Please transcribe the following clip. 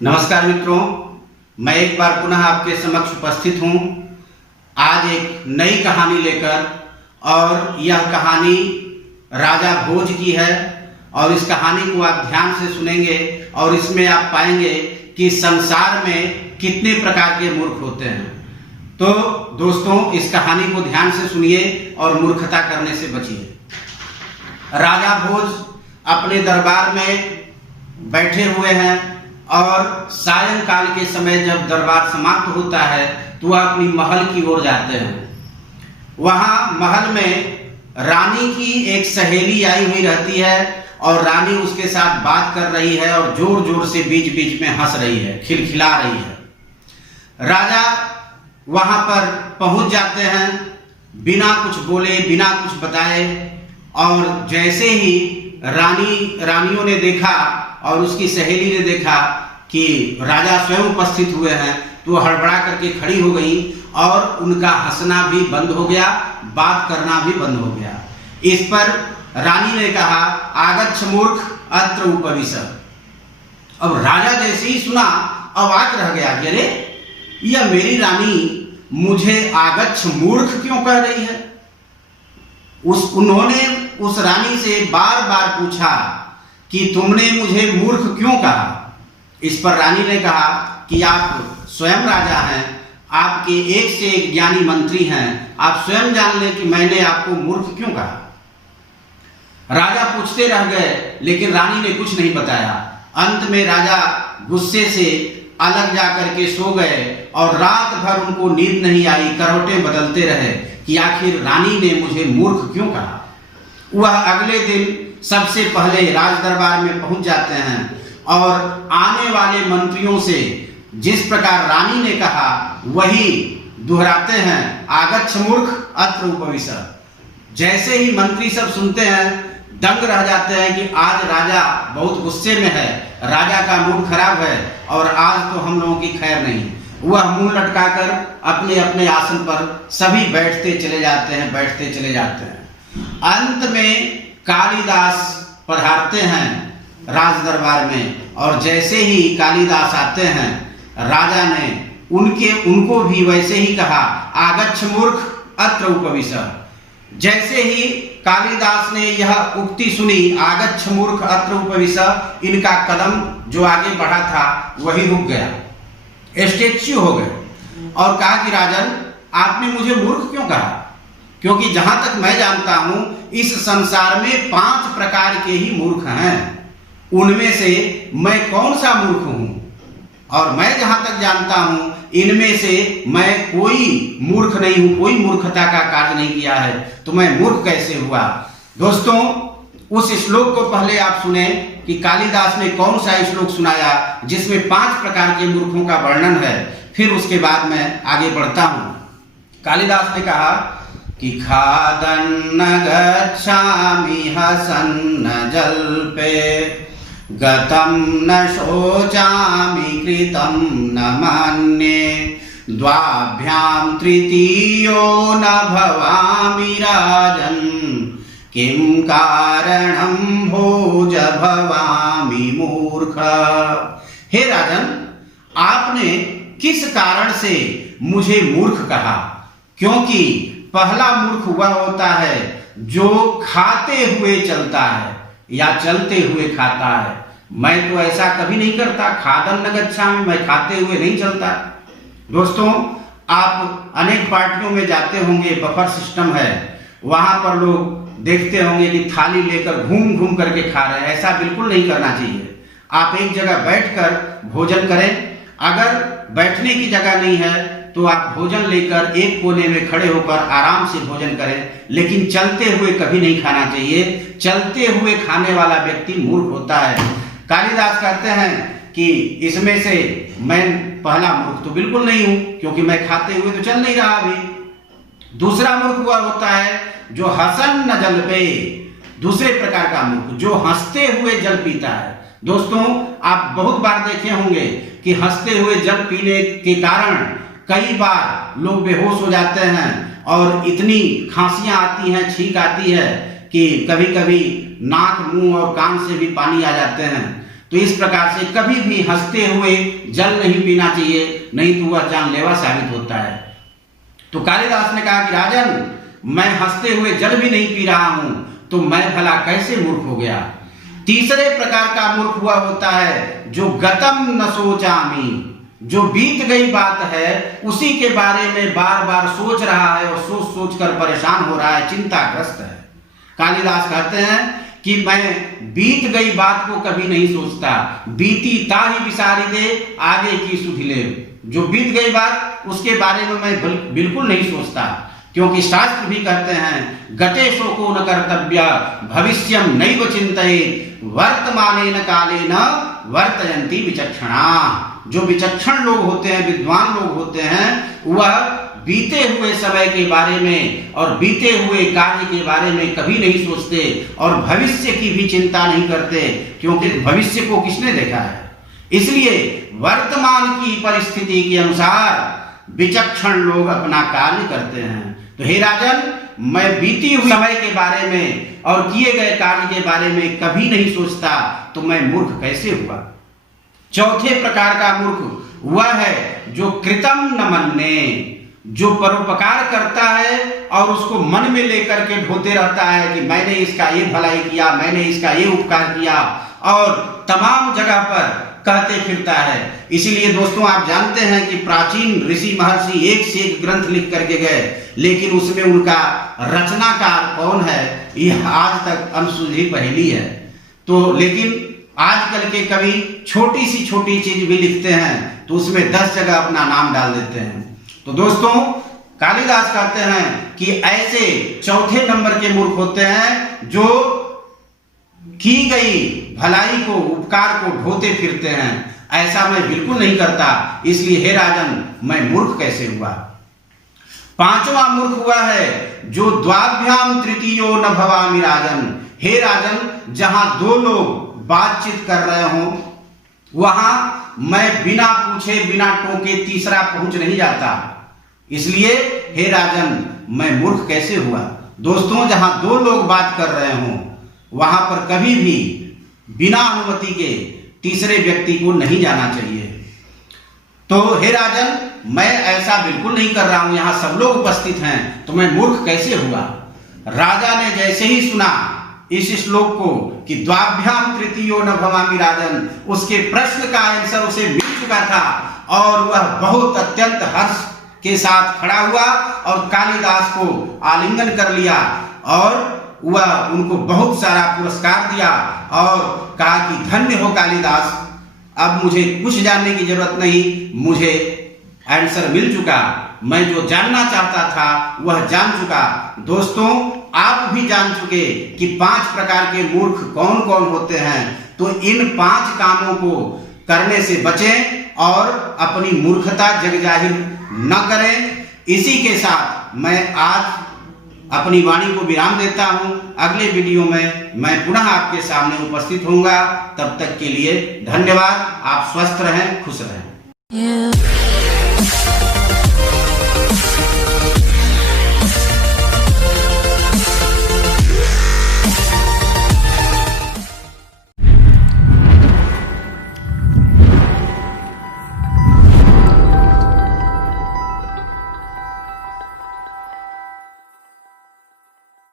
नमस्कार मित्रों, मैं एक बार पुनः आपके समक्ष उपस्थित हूँ आज एक नई कहानी लेकर। और यह कहानी राजा भोज की है और इस कहानी को आप ध्यान से सुनेंगे और इसमें आप पाएंगे कि संसार में कितने प्रकार के मूर्ख होते हैं। तो दोस्तों, इस कहानी को ध्यान से सुनिए और मूर्खता करने से बचिए। राजा भोज अपने दरबार में बैठे हुए हैं और सायंकाल के समय जब दरबार समाप्त होता है तो वह अपनी महल की ओर जाते हैं। वहाँ महल में रानी की एक सहेली आई हुई रहती है और रानी उसके साथ बात कर रही है और जोर जोर से बीच बीच में हंस रही है, खिलखिला रही है। राजा वहाँ पर पहुँच जाते हैं बिना कुछ बोले, बिना कुछ बताए। और जैसे ही रानियों ने देखा और उसकी सहेली ने देखा कि राजा स्वयं उपस्थित हुए हैं तो हड़बड़ा करके खड़ी हो गई और उनका हंसना भी बंद हो गया, बात करना भी बंद हो गया। इस पर रानी ने कहा, आगच्छ मूर्ख अत्र उपविश। अब राजा जैसे ही सुना अवाक रह गया कि अरे यह मेरी रानी मुझे आगच्छ मूर्ख क्यों कह रही है। उन्होंने उस रानी से बार बार पूछा कि तुमने मुझे मूर्ख क्यों कहा। इस पर रानी ने कहा कि आप स्वयं राजा हैं, आपके एक से एक ज्ञानी मंत्री हैं, आप स्वयं जान लें कि मैंने आपको मूर्ख क्यों कहा। राजा पूछते रह गए लेकिन रानी ने कुछ नहीं बताया। अंत में राजा गुस्से से अलग जाकर के सो गए और रात भर उनको नींद नहीं आई, करवटें बदलते रहे कि आखिर रानी ने मुझे मूर्ख क्यों कहा। वह अगले दिन सबसे पहले राज दरबार में पहुंच जाते हैं और आने वाले मंत्रियों से जिस प्रकार रानी ने कहा वही दोहराते हैं, आगच्छ मूर्ख अत्र उपविश। जैसे ही मंत्री सब सुनते हैं दंग रह जाते हैं कि आज राजा बहुत गुस्से में है, राजा का मूड खराब है और आज तो हम लोगों की खैर नहीं। वह मुंह लटकाकर अपने अपने आसन पर सभी बैठते चले जाते हैं, बैठते चले जाते हैं। अंत में कालिदास पधारते हैं राज दरबार में और जैसे ही कालिदास आते हैं राजा ने उनको भी वैसे ही कहा, आगच्छ मूर्ख अत्र उपविश। जैसे ही कालिदास ने यह उक्ति सुनी, आगच्छ मूर्ख अत्र उपविश, इनका कदम जो आगे बढ़ा था वही रुक गया, स्टेच्यू हो गए और कहा कि राजन आपने मुझे मूर्ख क्यों कहा। क्योंकि जहां तक मैं जानता हूं इस संसार में 5 प्रकार के ही मूर्ख हैं, उनमें से मैं कौन सा मूर्ख हूं। और मैं जहां तक जानता हूं इनमें से मैं कोई मूर्ख नहीं हूं, कोई मूर्खता का कार्य नहीं किया है, तो मैं मूर्ख कैसे हुआ। दोस्तों, उस श्लोक को पहले आप सुने कि कालिदास ने कौन सा श्लोक सुनाया जिसमें 5 प्रकार के मूर्खों का वर्णन है, फिर उसके बाद मैं आगे बढ़ता हूं। कालिदास ने कहा कि खादन्न गच्छामि हसन्न जल्पे, गतं न शोचामि कृतं न मन्ये, द्वाभ्यां तृतीयो न भवामि राजन्, किं कारणं भोज भवामि मूर्ख। हे राजन, आपने किस कारण से मुझे मूर्ख कहा। क्योंकि पहला मूर्ख वह होता है जो खाते हुए चलता है या चलते हुए खाता है। मैं तो ऐसा कभी नहीं करता, खादन न गच्छामि, मैं खाते हुए नहीं चलता। दोस्तों, आप अनेक पार्टियों में जाते होंगे, बफर सिस्टम है, वहां पर लोग देखते होंगे कि थाली लेकर घूम घूम करके खा रहे हैं। ऐसा बिल्कुल नहीं करना चाहिए। आप एक जगह बैठकर भोजन करें। अगर बैठने की जगह नहीं है तो आप भोजन लेकर एक कोने में खड़े होकर आराम से भोजन करें, लेकिन चलते हुए कभी नहीं खाना चाहिए। चलते हुए खाने वाला व्यक्ति मूर्ख होता है। कालिदास कहते हैं कि इसमें से मैं पहला मूर्ख तो बिल्कुल नहीं हूं, क्योंकि मैं खाते हुए तो चल नहीं रहा अभी। दूसरा मूर्ख वह होता है जो हसन न जल पे, दूसरे प्रकार का मूर्ख जो हंसते हुए जल पीता है। दोस्तों, आप बहुत बार देखे होंगे कि हंसते हुए जल पीने के कारण कई बार लोग बेहोश हो जाते हैं और इतनी खांसियां आती हैं, छींक आती है कि कभी कभी नाक, मुंह और कान से भी पानी आ जाते हैं। तो इस प्रकार से कभी भी हंसते हुए जल नहीं पीना चाहिए, नहीं तो वह जानलेवा साबित होता है। तो कालिदास ने कहा कि राजन, मैं हंसते हुए जल भी नहीं पी रहा हूं, तो मैं भला कैसे मूर्ख हो गया। तीसरे प्रकार का मूर्ख हुआ होता है जो गतम न सोचामी, जो बीत गई बात है उसी के बारे में बार बार सोच रहा है और सोच सोच कर परेशान हो रहा है, चिंताग्रस्त है। कालिदास कहते हैं कि मैं बीत गई बात को कभी नहीं सोचता, बीती ताहि विसारी दे आगे की सुधि ले। जो बीत गई बात उसके बारे में मैं बिल्कुल नहीं सोचता, क्योंकि शास्त्र भी कहते हैं गते शोको न कर्तव्य भविष्यम नैव चिंतयेत् वर्तमानेन कालेन वर्तयन्ति विचक्षणा। जो विचक्षण लोग होते हैं, विद्वान लोग होते हैं, वह बीते हुए समय के बारे में और बीते हुए कार्य के बारे में कभी नहीं सोचते और भविष्य की भी चिंता नहीं करते, क्योंकि भविष्य को किसने देखा है। इसलिए वर्तमान की परिस्थिति के अनुसार विचक्षण लोग अपना कार्य करते हैं। तो हे राजन, मैं बीती हुई समय के बारे में और किए गए कार्य के बारे में कभी नहीं सोचता, तो मैं मूर्ख कैसे हुआ। चौथे प्रकार का मूर्ख वह है जो कृतम न मन्ने, जो परोपकार करता है और उसको मन में लेकर के ढोते रहता है कि मैंने इसका ये भलाई किया, मैंने इसका ये उपकार किया, और तमाम जगह पर कहते फिरता है। इसीलिए दोस्तों, आप जानते हैं कि प्राचीन ऋषि महर्षि एक से एक ग्रंथ लिख करके गए, लेकिन उसमें उनका रचनाकार कौन है, यह आज तक अनसुलझी पहेली है। तो लेकिन आजकल के कवि छोटी सी छोटी चीज भी लिखते हैं तो उसमें 10 जगह अपना नाम डाल देते हैं। तो दोस्तों, कालिदास कहते हैं कि ऐसे चौथे नंबर के मूर्ख होते हैं जो की गई भलाई को, उपकार को ढोते फिरते हैं। ऐसा मैं बिल्कुल नहीं करता, इसलिए हे राजन, मैं मूर्ख कैसे हुआ। पांचवा मूर्ख हुआ है जो द्वाभ्याम तृतीयो न भवामि राजन। हे राजन, जहां दो लोग बातचीत कर रहे हो वहां मैं बिना पूछे बिना टोके तीसरा पहुंच नहीं जाता। इसलिए हे राजन, मैं मूर्ख कैसे हुआ। दोस्तों, जहां दो लोग बात कर रहे हो वहां पर कभी भी बिना अनुमति के तीसरे व्यक्ति को नहीं जाना चाहिए। तो हे राजन, मैं ऐसा बिल्कुल नहीं कर रहा हूं, यहां सब लोग उपस्थित हैं, तो मैं मूर्ख कैसे हुआ। राजा ने जैसे ही सुना इस श्लोक को कि द्वाभ्याम तृतीयो न भवामि राजन, उसके प्रश्न का आंसर उसे मिल चुका था और वह बहुत अत्यंत हर्ष के साथ खड़ा हुआ और कालिदास को आलिंगन कर लिया और वह उनको बहुत सारा पुरस्कार दिया और कहा कि धन्य हो कालिदास, अब मुझे कुछ जानने की जरूरत नहीं, मुझे आंसर मिल चुका, मैं जो जानना चाहता था वह जान चुका। दोस्तों, आप भी जान चुके कि 5 प्रकार के मूर्ख कौन कौन होते हैं। तो इन 5 कामों को करने से बचें और अपनी मूर्खता जग जाहिर न करें। इसी के साथ मैं आज अपनी वाणी को विराम देता हूं। अगले वीडियो में मैं पुनः आपके सामने उपस्थित होऊंगा। तब तक के लिए धन्यवाद। आप स्वस्थ रहें, खुश रहें।